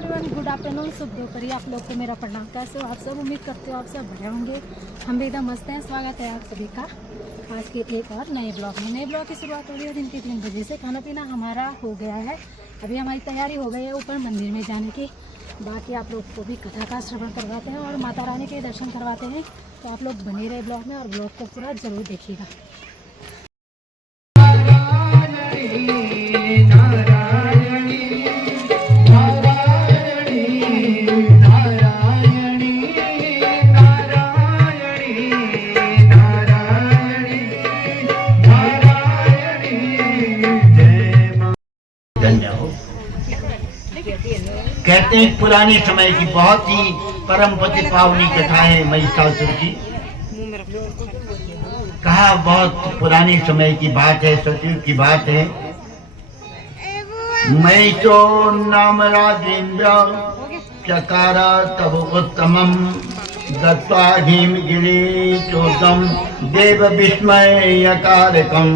Good afternoon, शुभ दोपहर। आप लोग को मेरा प्रणाम। कैसे हो आप सब? उम्मीद करते हो आप सब बढ़िया होंगे। हम भी एकदम मस्त हैं। स्वागत है आप सभी का आज के एक और नए ब्लॉग में। नए ब्लॉग की शुरुआत हो रही है दिन के 3 बजे से। खाना पीना हमारा हो गया है। अभी हमारी तैयारी हो गई है ऊपर मंदिर में जाने की। बाकी आप लोग को भी कथा का श्रवण करवाते हैं और माता रानी के दर्शन करवाते हैं। तो आप लोग बने रहे ब्लॉग में और ब्लॉग को पूरा जरूर देखिएगा। कहते हैं पुराने समय की बहुत ही परम पति पावनी कथा है महिषासुर की। कहा बहुत पुराने समय की बात है, सतयुग की बात है। महिषो नाम राजेंद्र चकार तब उत्तमम दत्वा हिम गिरी चोतम देव विस्मयकारकम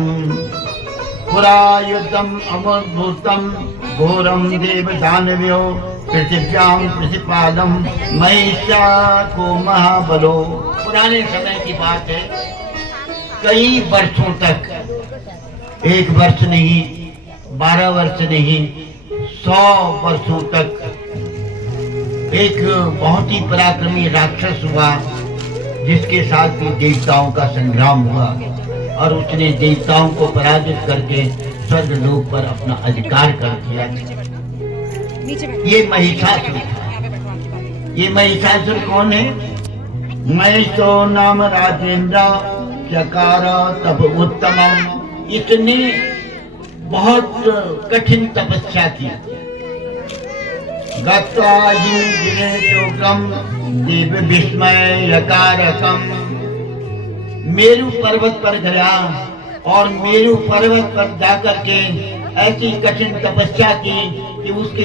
पुरायुतम अमद्भुतम घोरम देव दानव्यो पृथिव्यां प्रतिपादम महिषा को महाबलो। पुराने समय की बात है। कई वर्षों तक, 1 वर्ष नहीं, 12 वर्ष नहीं, 100 वर्षों तक एक बहुत ही पराक्रमी राक्षस हुआ, जिसके साथ भी देवताओं का संग्राम हुआ और उसने देवताओं को पराजित करके स्वर्गलोक पर अपना अधिकार कर दिया। ये महिषासुर था। ये महिषासुर कौन है? महिषो नाम राजेंद्र चकार तप उत्तमम। इसने बहुत कठिन तपस्या की। देव विस्मयकारकम। मेरू पर्वत पर गया और मेरू पर्वत पर जाकर के ऐसी कठिन तपस्या की कि उसकी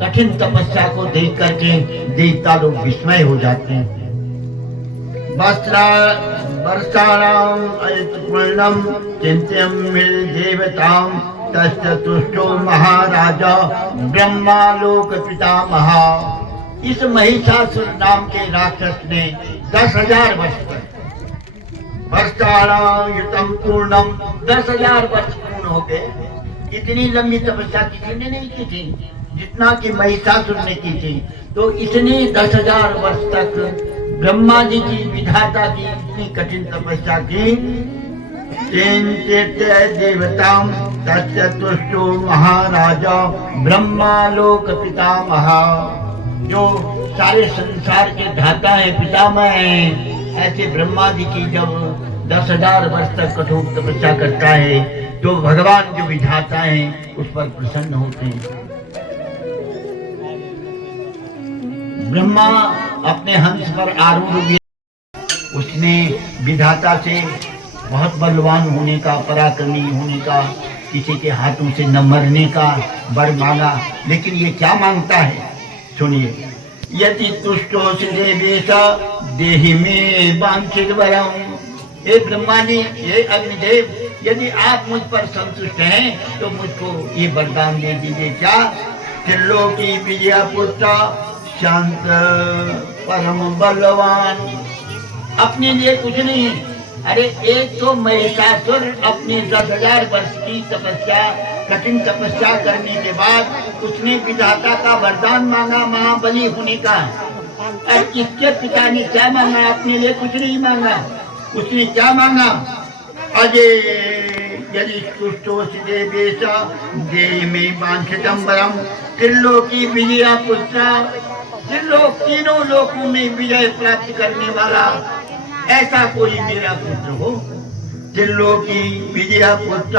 कठिन तपस्या को देख करके देवता लोग विस्मय हो जाते हैं। वर्षाणाम अयतपूर्णम चिंत्यम देवताम तस्य तुष्टो महाराजा ब्रह्मा लोक पितामह। इस महिषासुर नाम के राक्षस ने 10,000 वर्ष तक वर्षाणायुतम पूर्णम 10,000 वर्ष पूर्ण हो गए। इतनी लंबी तपस्या किसी ने नहीं की थी जितना कि महिषासुर ने की थी। तो इसने 10,000 वर्ष तक ब्रह्मा जी की विधाता की इतनी कठिन तपस्या की। देवताम तस्य तुष्टो महाराजा ब्रह्मा लोक पितामह। जो सारे संसार के धाता है, पितामह है, ऐसे ब्रह्मा जी की जब 10,000 वर्ष तक कठोर तपस्या करता है तो भगवान जो विधाता है उस पर प्रसन्न होते हैं। ब्रह्मा अपने हंस पर आरूढ़ हुए। उसने विधाता से बहुत बलवान होने का, पराक्रमी होने का, किसी के हाथों से न मरने का वर मांगा। लेकिन ये क्या मांगता है? सुनिए। यदि तुष्टो से देवेश देहि में वांछित वरम। हे ब्रह्मा जी, हे अग्निदेव, यदि आप मुझ पर संतुष्ट हैं तो मुझको ये वरदान दे दीजिए। क्या? त्रिलोकी विजय पुत्र शांत परम बलवान। अपने लिए कुछ नहीं। अरे एक तो महिषासुर अपनी 10,000 वर्ष की तपस्या, कठिन तपस्या करने के बाद उसने विधाता का वरदान मांगा महाबली होने का। और इसके पिता ने क्या मांगा? अपने लिए कुछ नहीं मांगा। उसने क्या मांगा? अजय यदि तुष्टोषि देवेश देहि मे वांछितम वरम त्रिलोकी विजय पुत्र। तीनों लोकों में विजय प्राप्त करने वाला ऐसा कोई मेरा पुत्र हो। त्रिलोकी विजय पुत्र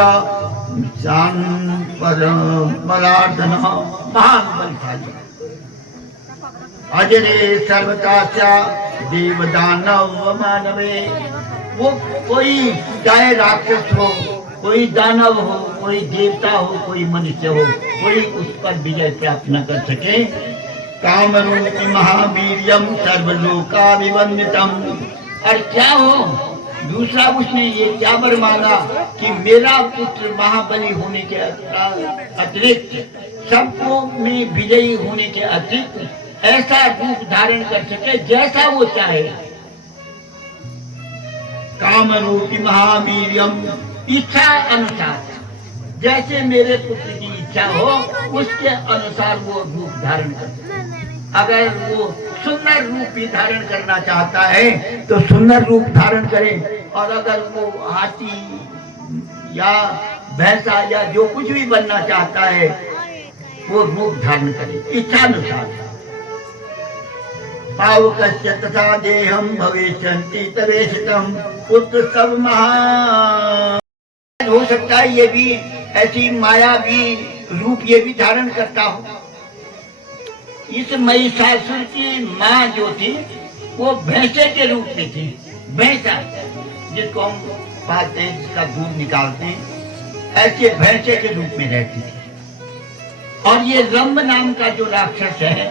बलार्दन महान बलशाली। अजरे सर्वकाशा देव दानव मानवे। वो कोई चाहे राक्षस हो, कोई दानव हो, कोई देवता हो, कोई मनुष्य हो, कोई उस पर विजय प्राप्त न कर सके। कामरूपी महावीर्यम सर्वलोकाभिवंदितम। और क्या हो? दूसरा उसने ये क्या वर मांगा कि मेरा पुत्र महाबली होने के अतिरिक्त सबको में विजयी होने के अतिरिक्त ऐसा रूप धारण कर सके जैसा वो चाहे। काम रूपी महावीर्यम, इच्छा अनुसार जैसे मेरे पुत्र की इच्छा हो उसके अनुसार वो रूप धारण कर सके। अगर वो सुंदर रूप भी धारण करना चाहता है तो सुंदर रूप धारण करे, और अगर वो हाथी या भैंसा या जो कुछ भी बनना चाहता है वो रूप धारण करे इच्छानुसार। पावकस्य तथा देहम भविष्यन्ति तवेशितम पुत्र सब महा। हो सकता है ये भी ऐसी माया भी रूप ये भी धारण करता हो। इस महिषासुर की माँ जो थी वो भैंसे के रूप में थी। भैंसा जिसको हम पालते हैं, जिसका दूध निकालते हैं, ऐसे भैंसे के रूप में रहती थी। और ये रंभ नाम का जो राक्षस है,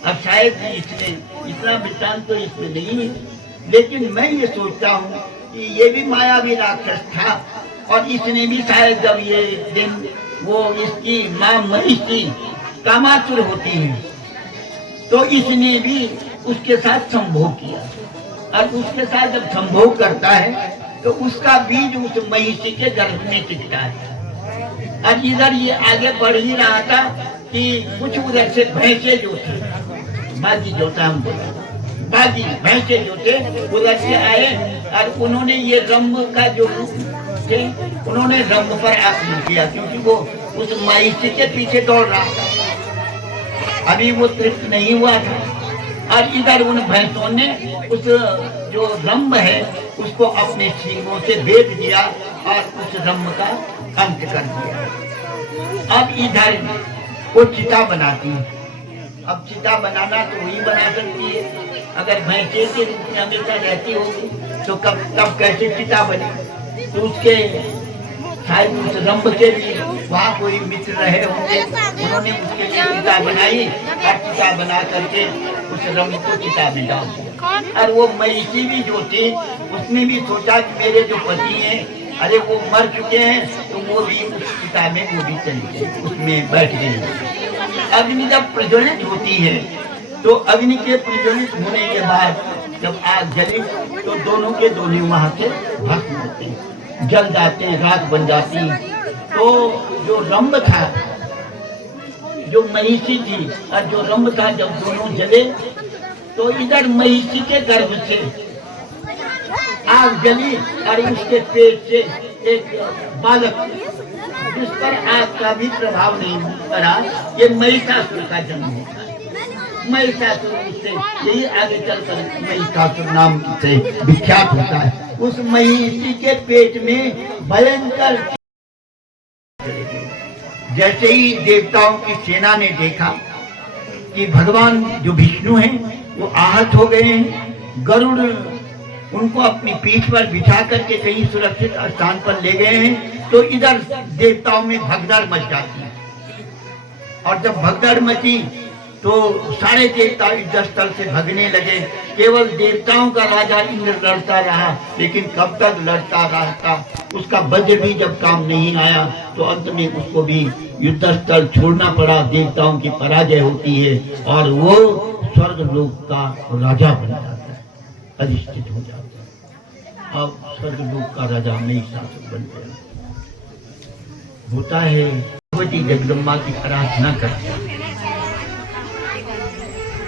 अब शायद इसने इतना वृत्तांत तो इसमें नहीं है, लेकिन मैं ये सोचता हूँ कि ये भी मायावी राक्षस था, और इसने भी शायद जब ये दिन वो इसकी माँ महिषी कामासुर होती है तो इसने भी उसके साथ संभोग किया, और उसके साथ जब संभोग करता है तो उसका बीज उस महिषी के गर्भ में टिकता है। और इधर ये आगे बढ़ ही रहा था कि कुछ उधर से भैंसे जो थे, बागी जो था हम बागी भैंसे जो थे उधर से आए, और उन्होंने ये रंभ का जो थे उन्होंने रंभ पर आक्रमण किया, क्योंकि वो उस महिषी के पीछे दौड़ रहा था, अभी वो तृप्त नहीं हुआ था। और इधर उन भैंसों ने उस जो रंभ है उसको अपने सींगों से बेच दिया और उस रंभ का अंत कर दिया। अब इधर वो चिता बनाती है। अब चिता बनाना तो वही बना सकती है, अगर भैंसे के रूप में हमेशा रहती होगी तो तब कैसे चिता बने। तो उसके शायद उस रंभ के भी वहाँ कोई मित्र रहे होंगे, उन्होंने उसके लिए चिता बनाई, और चिता बना करके उस रंभ को चिता में डाल दिया। और वो महिषी भी जो थी उसने भी सोचा कि मेरे जो पति हैं, अरे वो मर चुके हैं, तो वो भी उस चिता में वो भी चली गई, उसमें बैठ गई। अग्नि जब प्रज्वलित होती है तो अग्नि के प्रज्वलित होने के बाद जब आग जली तो दोनों के दोनों वहां से भस्म होते हैं, जल जाते हैं, राख बन जाती है। तो जो रंभ था, जो महिषी थी और जो रंभ था, जब दोनों जले तो इधर महिषी के गर्भ से आग जली और उसके पेट से एक बालक जिस पर आग का भी प्रभाव नहीं पड़ा, ये महिषासुर का जन्म होता है। महिषासुर से यही आगे चलकर महिषासुर नाम से विख्यात होता है। उस महिषी के पेट में भयंकर, जैसे ही देवताओं की सेना ने देखा कि भगवान जो विष्णु हैं वो आहत हो गए हैं, गरुड़ उनको अपनी पीठ पर बिठा करके कहीं सुरक्षित स्थान पर ले गए हैं, तो इधर देवताओं में भगदड़ मच जाती है। और जब भगदड़ मची तो सारे देवता युद्ध स्थल से भगने लगे। केवल देवताओं का राजा इंद्र लड़ता रहा, लेकिन कब तक लड़ता रहता, उसका वज्र भी जब काम नहीं आया तो अंत में उसको भी युद्ध स्थल छोड़ना पड़ा। देवताओं की पराजय होती है और वो स्वर्ग लोक का राजा बन जाता है, अधिष्ठित हो जाता है। अब स्वर्ग लोक का राजा महिषासुर बन गया। होता है भगवती जगदम्बा की आराधना करते,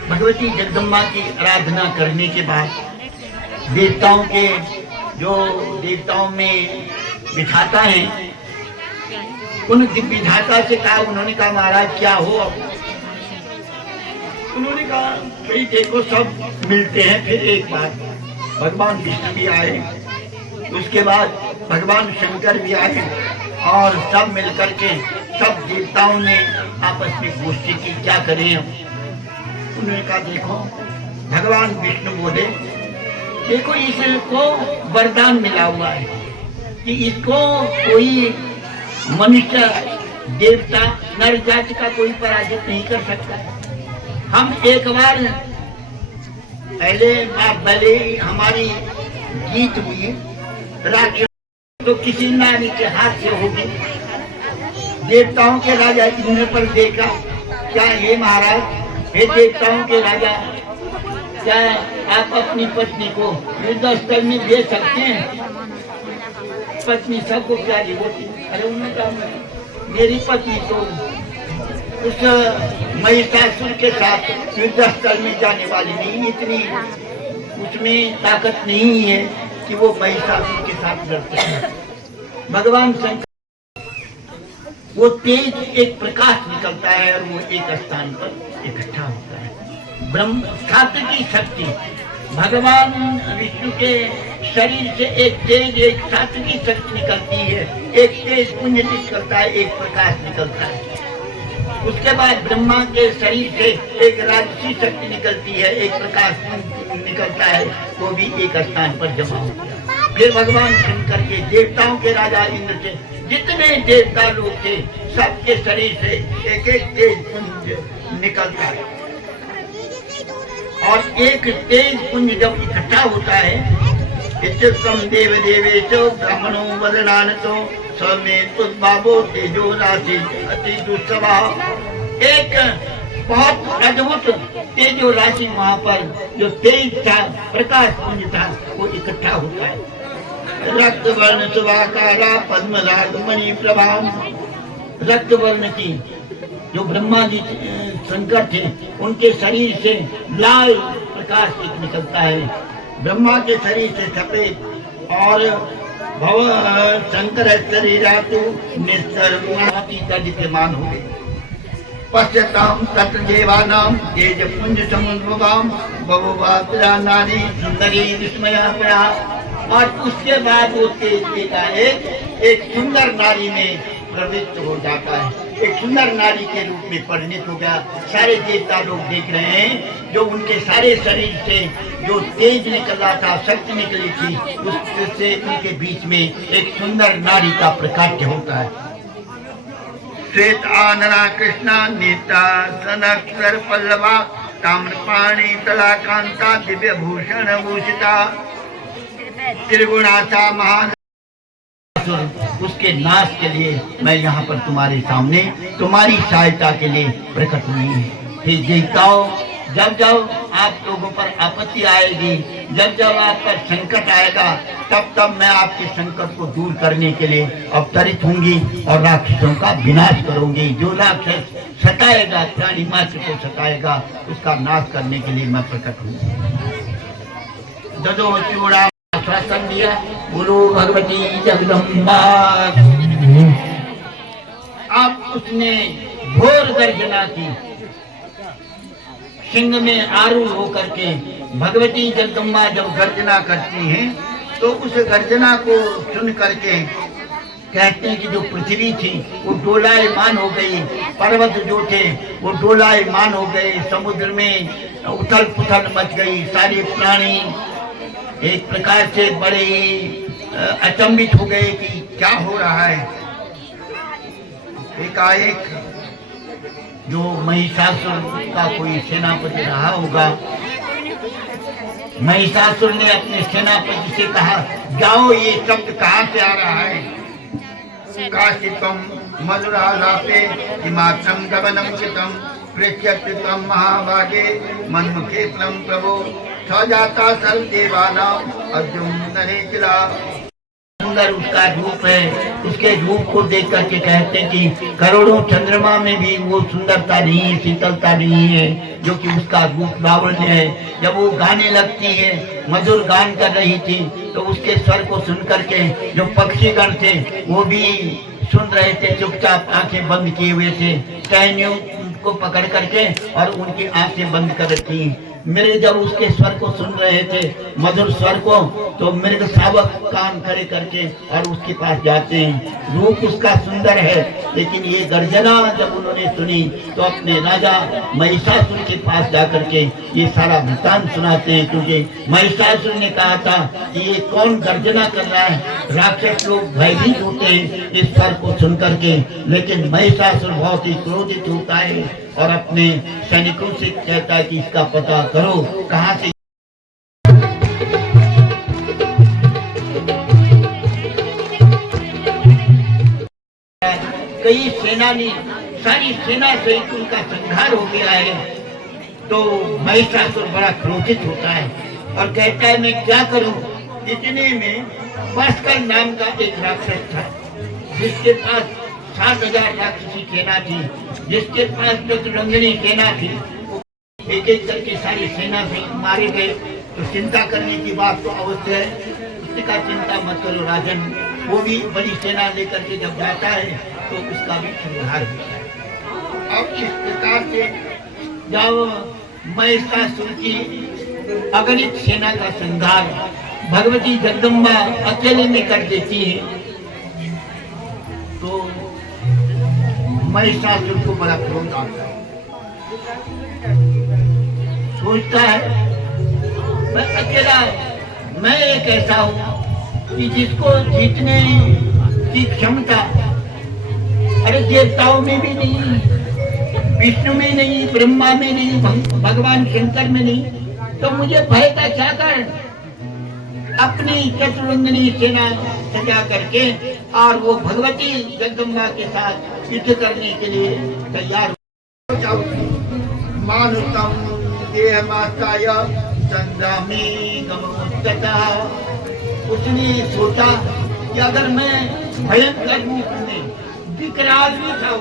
भगवती जगदम्बा की आराधना करने के बाद देवताओं के जो देवताओं में विधाता है, उन विधाता से कहा, उन्होंने कहा महाराज क्या हो। उन्होंने कहा भाई देखो सब मिलते हैं। फिर एक बार भगवान विष्णु भी आए, उसके बाद भगवान शंकर भी आए, और सब मिलकर के सब देवताओं ने आपस में गोष्ठी की, क्या करें हम। उन्होंने कहा देखो, भगवान विष्णु बोले देखो इसको वरदान मिला हुआ है कि इसको कोई मनुष्य देवता नर जाति का कोई पराजित नहीं कर सकता। हम एक बार पहले हमारी जीत हुई राक्षस तो किसी नारी के हाथ से होगी, देवताओं के राजा इंद्र पर देखा, क्या हे महाराज, हे देवताओं के राजा, क्या आप अपनी पत्नी को युद्ध स्थल में दे सकते हैं? पत्नी सबको प्यारी होती। अरे उन्होंने कहा मेरी पत्नी तो उस महिषासुर के साथ युद्ध स्थल में जाने वाली नहीं, इतनी उसमें ताकत नहीं है कि वो महिषासुर के साथ लड़ सके। भगवान शंकर वो तेज एक प्रकाश निकलता है और वो एक स्थान पर इकट्ठा होता है। ब्रह्म सात्विकी शक्ति, भगवान विष्णु के शरीर से एक तेज एक सात्विकी शक्ति निकलती है, एक तेज पुंज निकलता है, एक प्रकाश निकलता है। उसके बाद ब्रह्मा के शरीर से एक राजसी शक्ति निकलती है, एक प्रकाश पुंज निकलता है, वो भी एक स्थान पर जमा होता है। फिर भगवान शंकर के देवताओं के राजा इंद्र के जितने देवता लोग थे, सबके शरीर से एक एक तेज पुंज निकलता है और एक तेज पुंज जब इकट्ठा होता है, इत्यम देव देवेशो ब्राह्मणो वदनानतो समेत उद्भावो तेजो राशि अति दुस्सभा। एक बहुत अद्भुत तेजो राशि वहाँ पर जो तेज था, प्रकाश पुंज था, वो इकट्ठा होता है। रक्त वर्ण सुभाकारा पद्मराग मणि प्रभाम, रक्त वर्ण की जो ब्रह्मा जी शंकर थे, उनके शरीर से लाल प्रकाश एक निकलता है, ब्रह्मा के शरीर से सफेद और भव शंकर शरीरातु निस्सर्गमान हो गए। पश्यताम तत्र देवानाम तेज पुंज समुद्भवाम बहुवात्रा नारी सुंदरी विस्मया। और उसके बाद वो तेज एक सुंदर नारी में प्रवृत्त हो जाता है, एक सुंदर नारी के रूप में परिणित हो गया। सारे देवता लोग देख रहे हैं, जो उनके सारे शरीर से जो तेज निकल रहा था, शक्ति निकली थी, उससे उनके बीच में एक सुंदर नारी का प्रकाश होता है। श्वेत आनना कृष्णा नेता सनक्षर पल्लवा ताम्रपाणी तलाकांता दिव्य भूषण भूषिता त्रिगुणाता महान। उसके नाश के लिए मैं यहाँ पर तुम्हारे सामने तुम्हारी सहायता के लिए प्रकट हुई है। फिर देवताओं, जब जब आप लोगों पर आपत्ति आएगी, जब जब आप पर संकट आएगा, तब तब मैं आपके संकट को दूर करने के लिए अवतरित होंगी और राक्षसों का विनाश करूंगी। जो राक्षस सताएगा, प्राणी मात्र को सताएगा, उसका नाश करने के लिए मैं प्रकट हूँ। ददो चूड़ा आश्वासन दिया, बोलो भगवती जगदम्बा। अब उसने घोर गर्जना की, सिंह में आरूढ़ होकर के भगवती जगदम्बा जब गर्जना करती हैं, तो उस गर्जना को सुन करके कहते हैं कि जो पृथ्वी थी वो डोलायमान हो गई, पर्वत जो थे वो डोलायमान हो गए, समुद्र में उथल पुथल मच गई, सारे प्राणी एक प्रकार से बड़े अचंभित हो गए कि क्या हो रहा है। एकाएक जो महिषासुर का कोई सेनापति रहा होगा, महिषासुर ने अपने सेनापति से कहा, जाओ ये शब्द कहाँ से आ रहा है? काशितम मधुरालापे हिमाचम गगनम चितम पृथ्यत्वम महाभागे मन्मुखे तम प्रभो जाता सर्व देवानाम अर्जुन नरेकिला। सुंदर उसका रूप है, उसके रूप को देख करके कहते हैं कि करोड़ों चंद्रमा में भी वो सुंदरता नहीं है, शीतलता नहीं है जो कि उसका रूप लावण्य है। जब वो गाने लगती है, मधुर गान कर रही थी, तो उसके स्वर को सुन करके जो पक्षीगण थे वो भी सुन रहे थे, चुपचाप आंखें बंद किए हुए थे, टहनियों को पकड़ करके और उनकी आंखें बंद कर रखी। मेरे जब उसके स्वर को सुन रहे थे, मधुर स्वर को, तो मेरे शावक कान खड़े करके और उसके पास जाते हैं। रूप उसका सुंदर है, लेकिन ये गर्जना जब उन्होंने सुनी तो अपने राजा महिषासुर के पास जाकर के ये सारा वृत्तांत सुनाते हैं, क्योंकि महिषासुर ने कहा था कि ये कौन गर्जना कर रहा है। राक्षस लोग भयभीत होते हैं इस स्वर को सुन करके, लेकिन महिषासुर बहुत ही क्रोधित होता है और अपने सैनिकों से कहता है कि इसका पता करो कहाँ से। कई सेना ने सारी सेना से उनका संहार हो गया है, तो महिषासुर बड़ा क्रोधित होता है और कहता है मैं क्या करूं। इतने में भास्कर नाम का एक राक्षस था, जिसके पास 7,000 राक्षसी सेना थी, जिसके पास चतुरंगिनी सेना थी। एक एक करके सारी सेना से मारे गए। तो चिंता करने की बात तो अवश्य है, उसका चिंता मत करो राजन। वो भी बड़ी सेना लेकर के जब जाता है तो उसका भी संहार होता है। अब इस प्रकार से जब महिषासुर की अगणित सेना का संहार भगवती जगदम्बा अकेले में कर देती है, तो महिषासुर को बड़ा क्रोध आता है। सोचता है मैं अकेला, मैं एक ऐसा हूं कि जिसको जीतने की क्षमता अरे देवताओं में भी नहीं, विष्णु में नहीं, ब्रह्मा में नहीं, भगवान शंकर में नहीं, तो मुझे भय का क्या कारण। अपनी चतुरंगिनी सेना सजा करके और वो भगवती जगदम्बा के साथ युद्ध करने के लिए तैयार हो जाओ। मानुतम देह माताय संग्रामी गमोत्तता। उसने सोचा कि अगर मैं भयंकर रूप में विकराल भी था,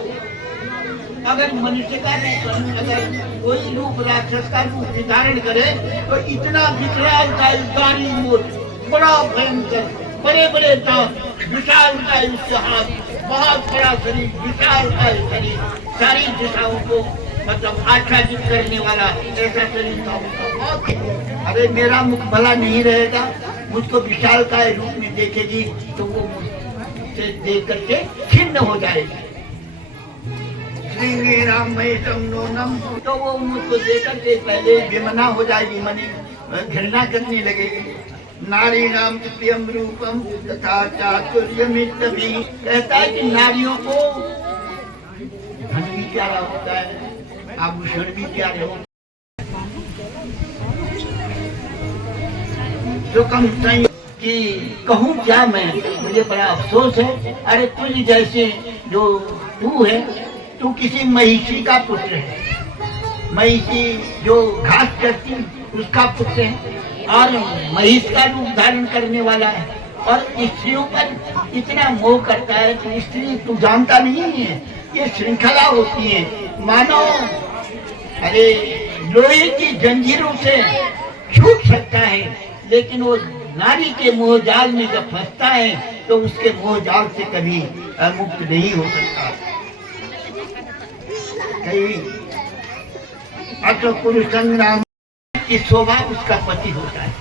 अगर मनुष्य का रूप, अगर कोई रूप राक्षस का रूप धारण करे तो इतना विकराल का गाड़ी मोट, बड़ा भयंकर, बड़े बड़े दांत, विशाल का उसके हाथ, बहुत बड़ा शरीर, विशाल का शरीर, सारी दिशाओं को मतलब आच्छादित करने वाला ऐसा शरीर था उनका। अरे मेरा मुख भला नहीं रहेगा, मुझको विशाल का रूप में देखेगी तो वो मुझसे देख करके खिन्न हो जाएगी। श्री राम नोनम, तो वो मुझको देख करके पहले विमना हो जाएगी, मनी घृणा करने लगेगी। नारी नाम प्रियम रूपम तथा चातुर्यमित भी। कहता है कि नारियों को धन भी प्यारा होता है, आभूषण भी प्यारे हो। तो कम कि कहूँ क्या मैं, मुझे बड़ा अफसोस है। अरे तुझ जैसे जो तू है, तू किसी महिषी का पुत्र है। महिषी जो घास चरती उसका पुत्र है और महिष का रूप धारण करने वाला है, और स्त्रियों पर इतना मोह करता है। तो स्त्री तू जानता नहीं है, ये श्रृंखला होती है मानो अरे लोहे की जंजीरों से छूट सकता है, लेकिन वो नारी के मोह जाल में जब फंसता है तो उसके मोह जाल से कभी मुक्त नहीं हो सकता। कहीं अतो पुरुष संग्राम की शोभा उसका पति होता है।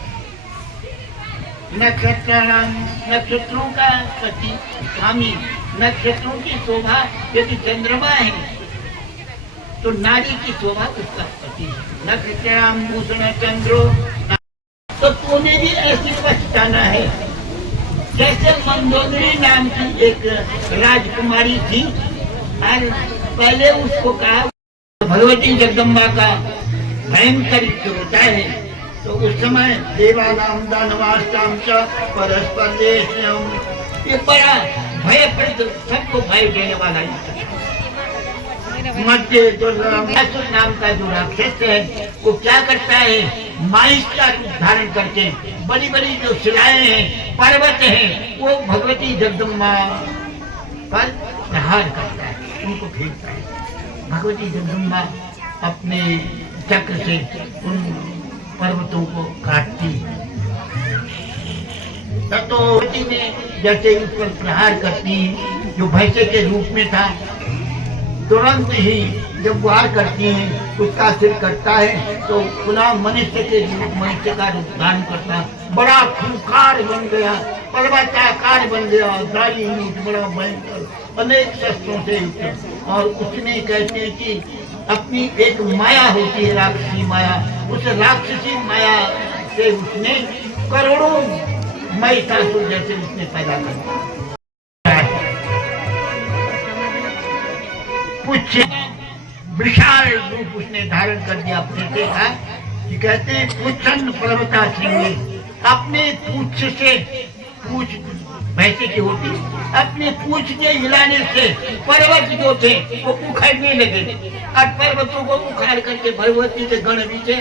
नक्षत्रों का पति स्वामी, नक्षत्रों की शोभा यदि चंद्रमा है तो नारी की शोभा उसका पति है। नक्षत्राम भूषण चंद्रो, तो तूने भी ऐसी पहचाना है जैसे मंदोदरी नाम की एक राजकुमारी थी, और पहले उसको कहा भगवती जगदम्बा का भयंकर युद्ध होता है, तो उस समय देवानाम दानवास्ताम च परस्पर ये बड़ा भयप्रद, सबको भय देने वाला युद्ध। मध्य दुर्गासुर नाम का जो राक्षस है वो क्या करता है, महिष का रूप धारण करके बड़ी बड़ी जो शिलाएं हैं, पर्वत हैं, वो भगवती जगदम्बा पर प्रहार करता है, उनको फेंकता है। भगवती जगदम्बा अपने चक्र से उन पर्वतों को काटती है। तो में जैसे उस पर प्रहार करती, जो भैंसे के रूप में था, तुरंत ही जब वार करती हैं उसका सिर कटता है तो पुनः मनुष्य के रूप, मनुष्य का रूप धारण करता, बड़ा खूंखार बन गया, पर्वताकार बन गया, दाढ़ी मूंछ बड़ा भयंकर, अनेक शस्त्रों से युक्त। और उसने कहते हैं कि अपनी एक माया होती है, राक्षसी माया, उस राक्षसी माया से उसने करोड़ों महिषासुर जैसे उसने पैदा कर दिया। कुछ विशाल रूप उसने धारण कर दिया अपने से था कि कहते हैं पुच्छन पर्वता श्रृंगे, अपने पूछ से पूछ भैंसे की होती, अपने पूंछ के हिलाने से पर्वत जो थे वो उखड़ने लगे और पर्वतों को उखाड़ करके भगवती के गण नीचे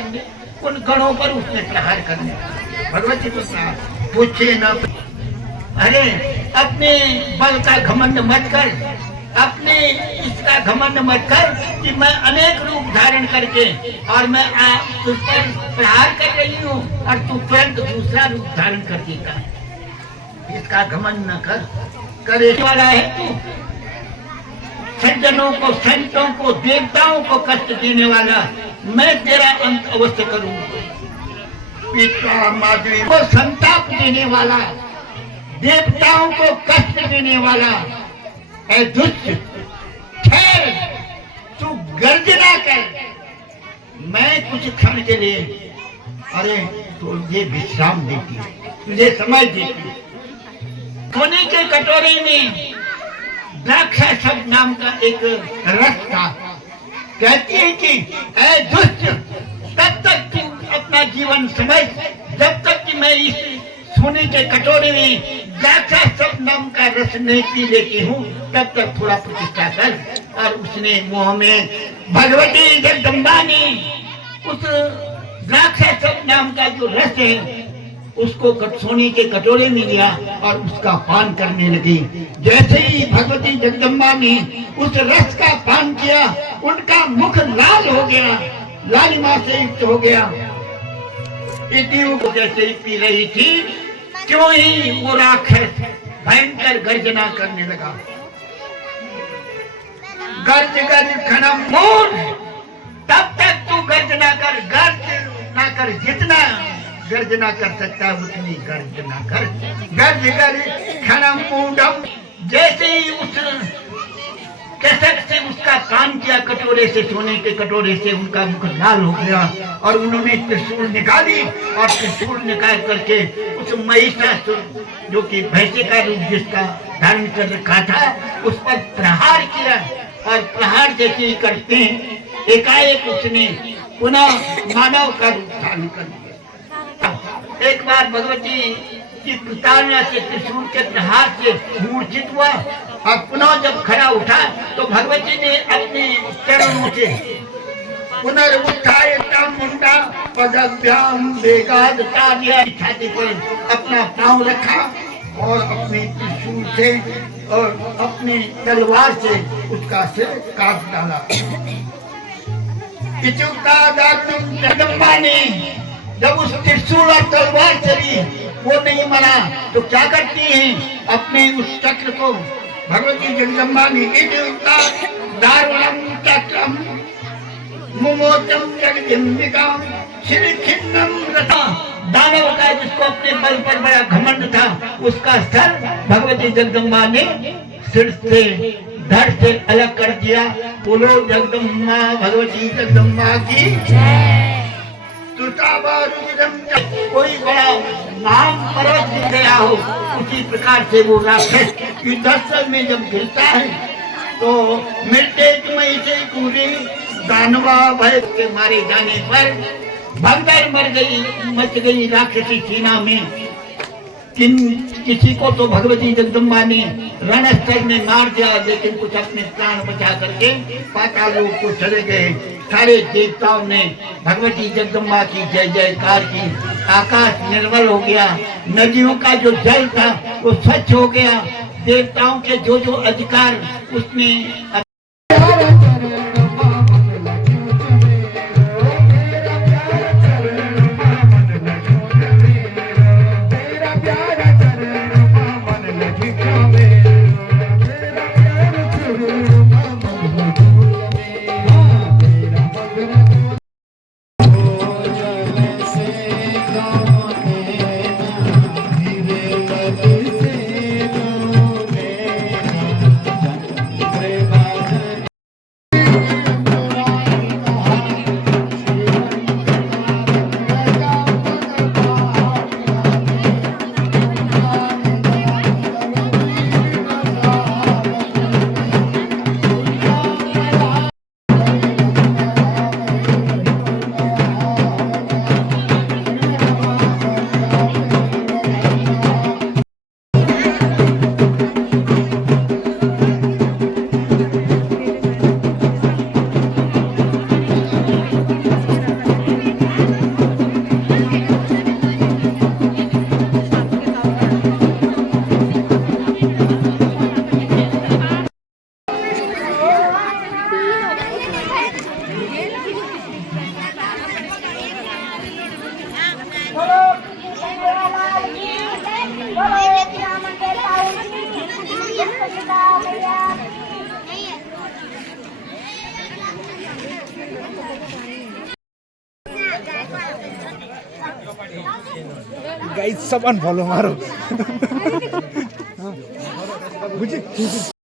उन गणों पर उसने प्रहार करने लगा। भगवती को पूछे न, अरे अपने बल का घमंड मत कर, अपने इसका घमंड मत कर कि मैं अनेक रूप धारण करके और मैं तुझ पर प्रहार कर रही हूँ और तू तुरंत दूसरा रूप धारण कर देता है। इसका घमंड न कर, करे वाला है तू। सज्जनों को, संतों को, देवताओं को कष्ट देने वाला, मैं तेरा अंत अवश्य करूंगा। पिता माधवी को संताप देने वाला, देवताओं को कष्ट देने वाला, ऐ दुष्ट ठहर, तू गर्जना कर, मैं कुछ क्षण के लिए, अरे तुझे विश्राम देती है, तुझे समय देती है। सोने के कटोरे में द्राक्षा शब्द नाम का एक रस था। कहती है कि ऐ दुष्ट, तब तक तू अपना जीवन समझ, जब तक कि मैं इस सोने के कटोरे में द्राक्षा शब्द नाम का रस नहीं पी लेती हूँ, तब तक थोड़ा प्रतिष्ठा कर। और उसने मुंह में भगवती जगदम्बा ने उस द्राक्षा शब्द नाम का जो रस है उसको सोने के कटोरे में लिया और उसका पान करने लगी। जैसे ही भगवती जगदम्बा ने उस रस का पान किया, उनका मुख लाल हो गया, लालिमा से युक्त हो गया। को जैसे ही पी रही थी, क्यों ही वो राक्षस भयंकर गर्जना करने लगा। गर्ज गर्ज खनम मोर, तब तक तू गर्जना कर, गर्जना कर, जितना गर्जना कर सकता है उतनी गर्जना कर। गर्ज गर्ज खनम मूंडम, जैसे ही उस कसक से उसका पान किया कटोरे से, सोने के कटोरे से, उनका मुख लाल हो गया और उन्होंने त्रिशूल निकाली और त्रिशूल निकाल करके उस महिषासुर जो कि भैंसे का रूप जिसका धारण कर रखा था, उस पर प्रहार किया। और प्रहार जैसे ही करते हैं, एकाएक उसने पुनः मानव का रूप धारण कर दिया। एक बार भगवती की प्रताड़ना से, त्रिशूल के प्रहार से मूर्छित हुआ और पुनः जब खड़ा उठा तो भगवती ने अपने चरणों से पुनर्उत्थाय मुंडा पदभ्याम वेगाद छाती पर अपना पांव रखा और अपने त्रिशूल से और अपनी तलवार से उसका सिर काट डाला। जगदम्बा ने जब उस त्रिशूल और तलवार चली, वो नहीं मरा तो क्या करती हैं, अपने उस चक्र को भगवती जगदम्बा ने दारुणम चक्रम मुमोचम जगदिम्बिकाम श्री खिन्नम रथा, दानव का जिसको अपने बल पर बड़ा घमंड था, उसका सर भगवती जगदम्बा ने सिर से, धड़ से अलग कर दिया। बोलो जगदम्बा, भगवती जगदम्बा की कोई बड़ा नाम पर्वत दिख गया हो, उसी प्रकार से वो राक्षस युद्धस्थल में जब गिरता है तो मिलते में से पूरे दानवा भय के मारे जाने पर भगदड़ मच गई राक्षसी सेना में। किसी को तो भगवती जगदम्बा ने रणस्थल में मार दिया, लेकिन कुछ अपने प्राण बचा करके पाताल लोक को चले गए। सारे देवताओं ने भगवती जगदम्बा की जय जयकार की, आकाश निर्मल हो गया, नदियों का जो जल था वो स्वच्छ हो गया, देवताओं के जो जो अधिकार उसने गाइस सब अनफॉलो मारो बुझी